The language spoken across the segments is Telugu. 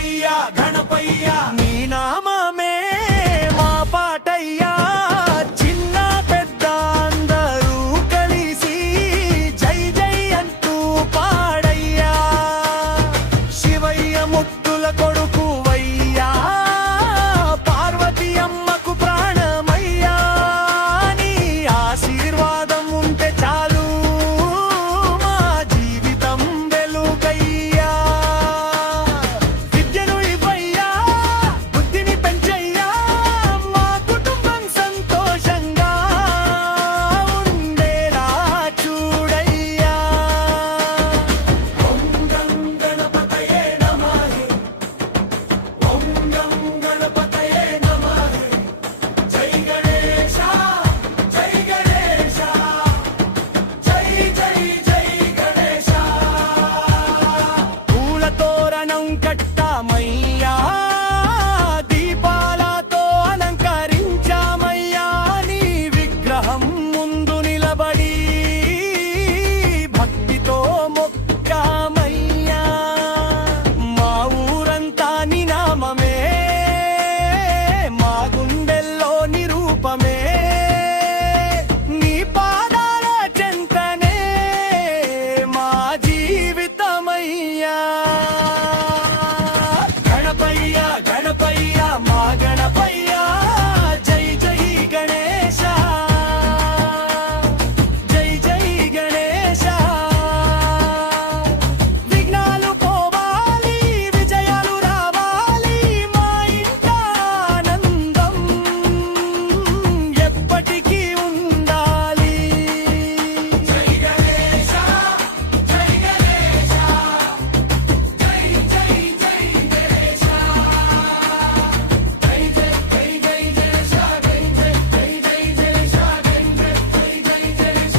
గణపయ్య గణపయ్య నీ నామమే మా పాటయ్యా చిన్న పెద్ద అందరూ కలిసి జై జై అంటూ పాడయ్యా శివయ్య ముత్తుల కొడుకు వయ్యా పార్వతి అమ్మకు ప్రాణమయ్యా నీ ఆశీర్వాదం ఉంటే చాలు మా జీవితం వెలుగయ్యా విద్యను ఇవ్వయ్యా బుద్ధిని పెంచయ్యా మా కుటుంబం సంతోషంగా ఉండేలా చూడయ్యా ఓం గం గణపతయే నమః ఓం గం గణపతయే నమః జై గణేశ జై గణేశ జై జై జై గణేశ పూల తోరణం కట్టామయ్యా దీపాలతో అలంకరించామయ్యా నీ విగ్రహం ముందు నిలబడి భక్తితో మొక్కామయ్యా మా ఊరంతా నీ నామమే మా గుండెల్లో నిరూపమే నీ పాదాల చెంతనే మా జీవితమయ్యా గణపయ్య గణపయ్య మా గణపయ్య జై జై గణేశ జై జై గణేశ విఘ్నాలు పోవాలి విజయాలు రావాలి మా ఇంట ఆనందం ఎప్పటికీ ఉండాలి జై గణేశ జై గణేశ జై జై జై గణేశ జై జై జై జై గణేశ జై జై జై జై గణేశ జై జై జై జై గణేశ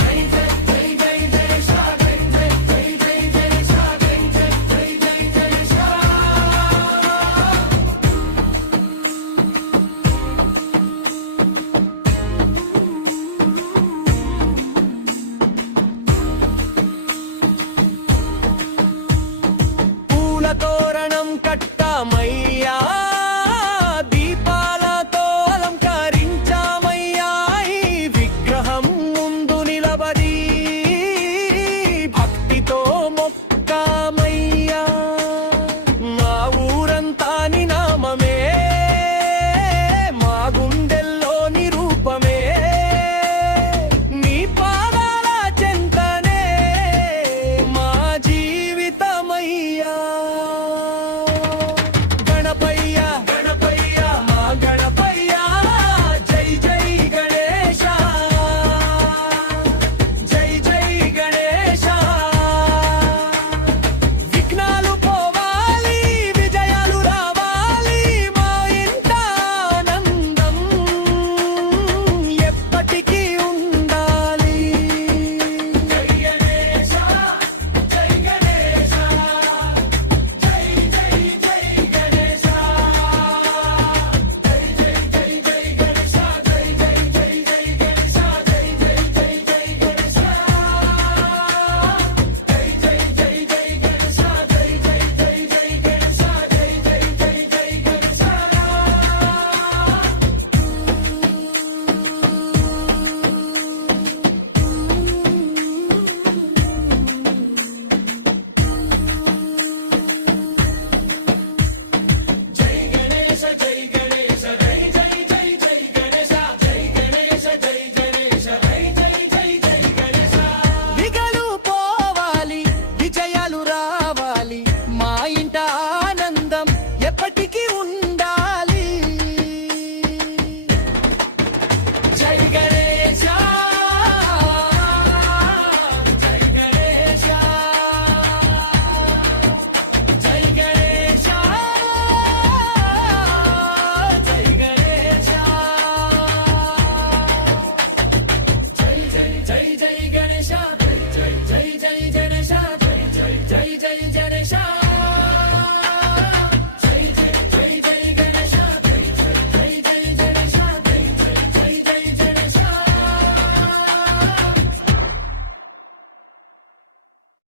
జై జై జై జై గణేశ జై జై జై జై గణేశ జై జై జై జై గణేశ పూలతో